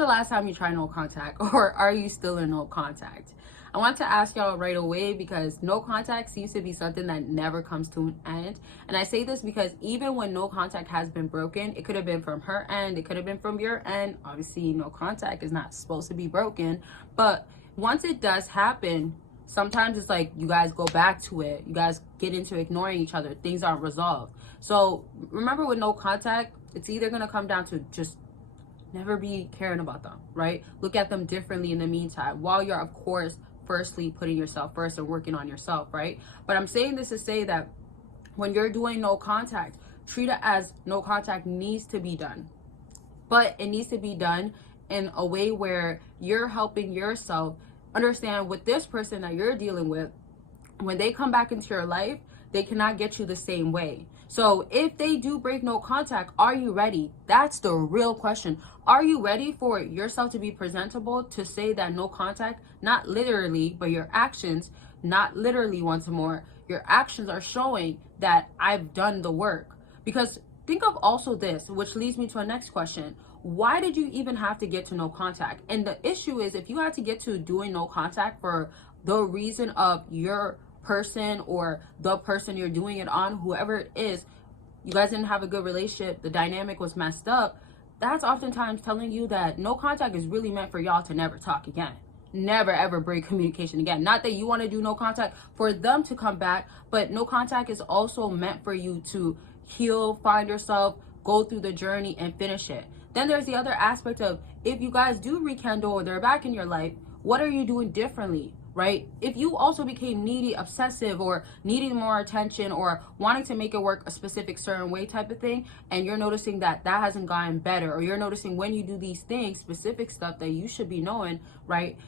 the last time you tried no contact, or are you still in no contact? I want to ask y'all right away because no contact seems to be something that never comes to an end. And I say this because even when no contact has been broken, it could have been from her end, it could have been from your end. Obviously, no contact is not supposed to be broken. But once it does happen, sometimes it's like you guys go back to it. You guys get into ignoring each other. Things aren't resolved. So remember, with no contact, it's either going to come down to just never be caring about them, right? Look at them differently in the meantime, while you're, of course, firstly putting yourself first and working on yourself, right? But I'm saying this to say that when you're doing no contact, treat it as no contact needs to be done. But it needs to be done in a way where you're helping yourself understand with this person that you're dealing with, when they come back into your life, they cannot get you the same way. So if they do break no contact, are you ready? That's the real question. Are you ready for yourself to be presentable to say that no contact, not literally, but your actions, not literally once more, your actions are showing that I've done the work? Because think of also this, which leads me to a next question. Why did you even have to get to no contact? And the issue is, if you had to get to doing no contact for the reason of your person or the person you're doing it on, whoever it is, you guys didn't have a good relationship, the dynamic was messed up, that's oftentimes telling you that no contact is really meant for y'all to never talk again. Never ever break communication again. Not that you want to do no contact for them to come back, but no contact is also meant for you to heal, find yourself, go through the journey and finish it. Then there's the other aspect of, if you guys do rekindle or they're back in your life, what are you doing differently? Right? If you also became needy, obsessive, or needing more attention, or wanting to make it work a specific certain way type of thing, and you're noticing that that hasn't gotten better, or you're noticing when you do these things, specific stuff that you should be knowing, right,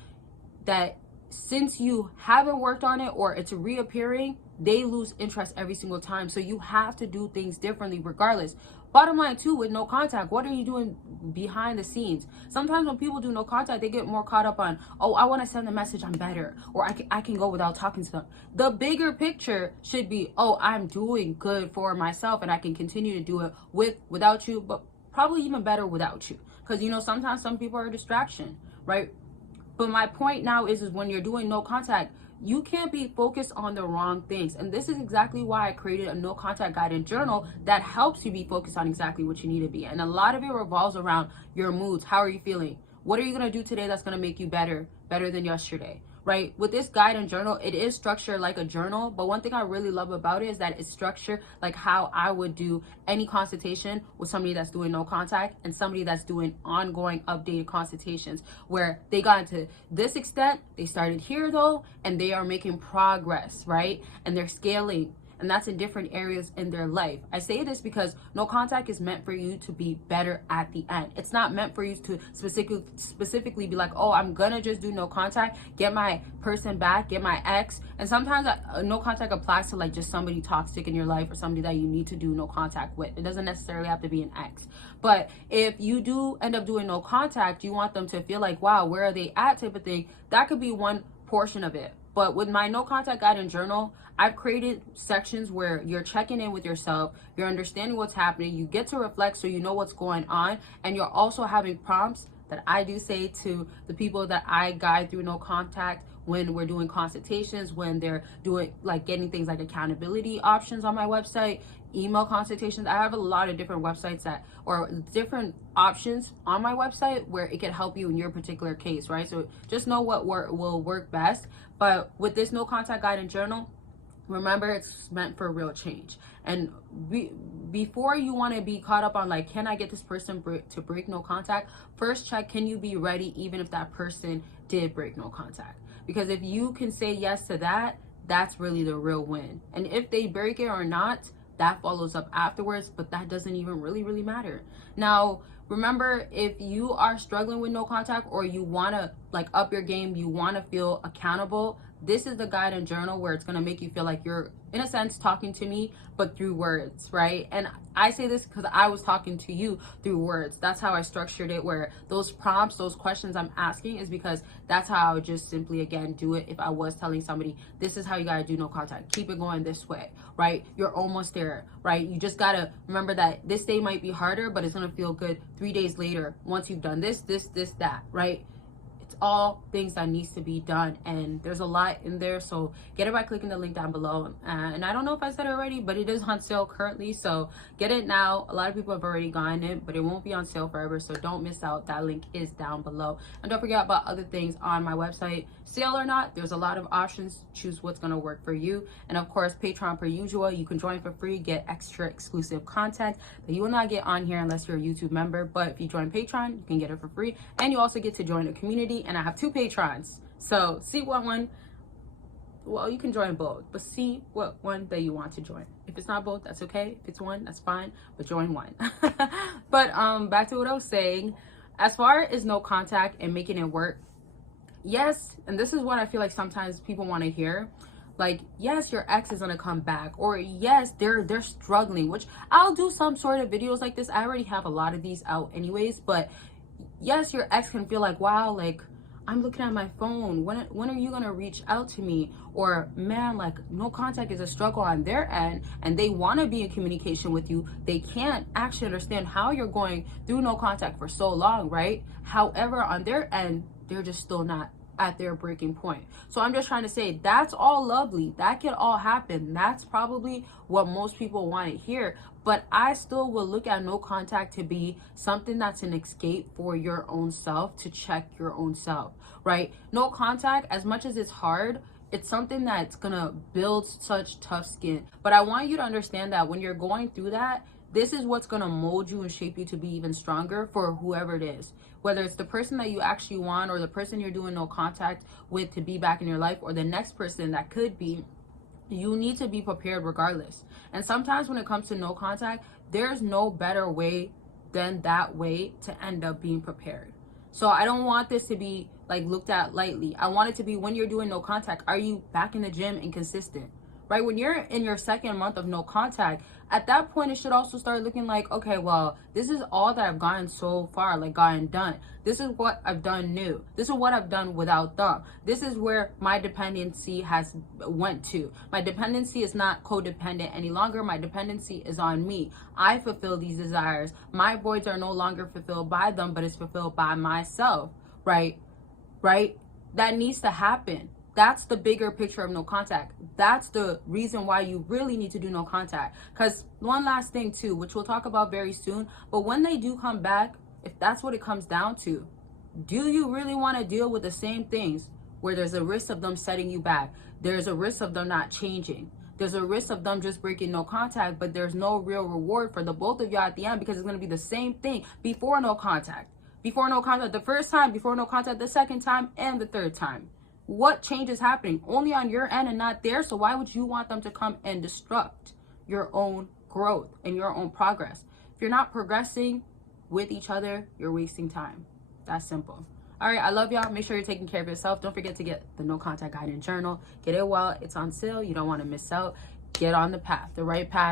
that since you haven't worked on it or it's reappearing, they lose interest every single time. So you have to do things differently regardless. Bottom line too, with no contact, what are you doing behind the scenes? Sometimes when people do no contact, they get more caught up on, oh, I want to send a message, I'm better, or I can go without talking to them. The bigger picture should be, oh, I'm doing good for myself and I can continue to do it without you, but probably even better without you. Because, you know, sometimes some people are a distraction, right? But my point now is when you're doing no contact, you can't be focused on the wrong things. And this is exactly why I created a no contact guide and journal that helps you be focused on exactly what you need to be. And a lot of it revolves around your moods. How are you feeling? What are you going to do today that's going to make you better than yesterday? Right? With this guide and journal, it is structured like a journal. But one thing I really love about it is that it's structured like how I would do any consultation with somebody that's doing no contact and somebody that's doing ongoing updated consultations, where they got into this extent, they started here though, and they are making progress, right? And they're scaling. And that's in different areas in their life. I say this because no contact is meant for you to be better at the end. It's not meant for you to specifically be like, oh, I'm gonna just do no contact, get my person back, get my ex. And sometimes no contact applies to like just somebody toxic in your life or somebody that you need to do no contact with. It doesn't necessarily have to be an ex. But if you do end up doing no contact, you want them to feel like, wow, where are they at type of thing. That could be one portion of it. But with my no contact guide and journal, I've created sections where you're checking in with yourself, you're understanding what's happening, you get to reflect so you know what's going on, and you're also having prompts that I do say to the people that I guide through no contact when we're doing consultations, when they're doing like getting things like accountability options on my website, email consultations. I have a lot of different websites or different options on my website where it can help you in your particular case, right? So just know what will work best. But with this no contact guide and journal, remember, it's meant for real change. And before you want to be caught up on like, can I get this person to break no contact? First check, can you be ready even if that person did break no contact? Because if you can say yes to that, that's really the real win. And if they break it or not, that follows up afterwards, but that doesn't even really matter. Now, remember, if you are struggling with no contact or you want to like up your game, you want to feel accountable, this is the guide and journal where it's going to make you feel like you're, in a sense, talking to me, but through words, right? And I say this because I was talking to you through words. That's how I structured it, where those prompts, those questions I'm asking is because that's how I would just simply, again, do it if I was telling somebody, this is how you got to do no contact. Keep it going this way, right? You're almost there, right? You just got to remember that this day might be harder, but it's going to feel good 3 days later once you've done this, that, right? All things that needs to be done, and there's a lot in there, so get it by clicking the link down below. And I don't know if I said it already, but it is on sale currently, so get it now. A lot of people have already gotten it, but it won't be on sale forever, so don't miss out. That link is down below. And don't forget about other things on my website. Sale or not, there's a lot of options. Choose what's going to work for you. And of course, Patreon per usual. You can join for free, get extra exclusive content that you will not get on here unless you're a YouTube member. But if you join Patreon, you can get it for free, and you also get to join a community. And I have 2 patrons, so see what one, well, you can join both, but see what one that you want to join. If it's not both, that's okay. If it's one, that's fine, but join one. But back to what I was saying, as far as no contact and making it work, yes, and this is what I feel like sometimes people want to hear, like, yes, your ex is gonna come back, or yes, they're struggling, which I'll do some sort of videos like this. I already have a lot of these out anyways, but yes, your ex can feel like, wow, like, I'm looking at my phone. When are you going to reach out to me? Or, man, like, no contact is a struggle on their end, and they want to be in communication with you. They can't actually understand how you're going through no contact for so long, right? However, on their end, they're just still not at their breaking point. So I'm just trying to say, that's all lovely. That can all happen. That's probably what most people want to hear. But I still will look at no contact to be something that's an escape for your own self, to check your own self, right? No contact, as much as it's hard, it's something that's gonna build such tough skin. But I want you to understand that when you're going through that, this is what's gonna mold you and shape you to be even stronger for whoever it is. Whether it's the person that you actually want, or the person you're doing no contact with to be back in your life, or the next person that could be, you need to be prepared regardless. And sometimes when it comes to no contact, there's no better way than that way to end up being prepared. So I don't want this to be like looked at lightly. I want it to be, when you're doing no contact, are you back in the gym and consistent? Right? When you're in your 2nd month of no contact, at that point, it should also start looking like, okay, well, this is all that I've gotten so far, like gotten done. This is what I've done new. This is what I've done without them. This is where my dependency has went to. My dependency is not codependent any longer. My dependency is on me. I fulfill these desires. My voids are no longer fulfilled by them, but it's fulfilled by myself, right? Right? That needs to happen. That's the bigger picture of no contact. That's the reason why you really need to do no contact. Because one last thing too, which we'll talk about very soon, but when they do come back, if that's what it comes down to, do you really want to deal with the same things where there's a risk of them setting you back? There's a risk of them not changing. There's a risk of them just breaking no contact, but there's no real reward for the both of y'all at the end, because it's going to be the same thing before no contact. Before no contact the first time, before no contact the second time, and the third time. What change is happening? Only on your end and not theirs. So why would you want them to come and disrupt your own growth and your own progress? If you're not progressing with each other, you're wasting time. That's simple. All right, I love y'all. Make sure you're taking care of yourself. Don't forget to get the No Contact Guide and Journal. Get it while it's on sale. You don't want to miss out. Get on the path, the right path.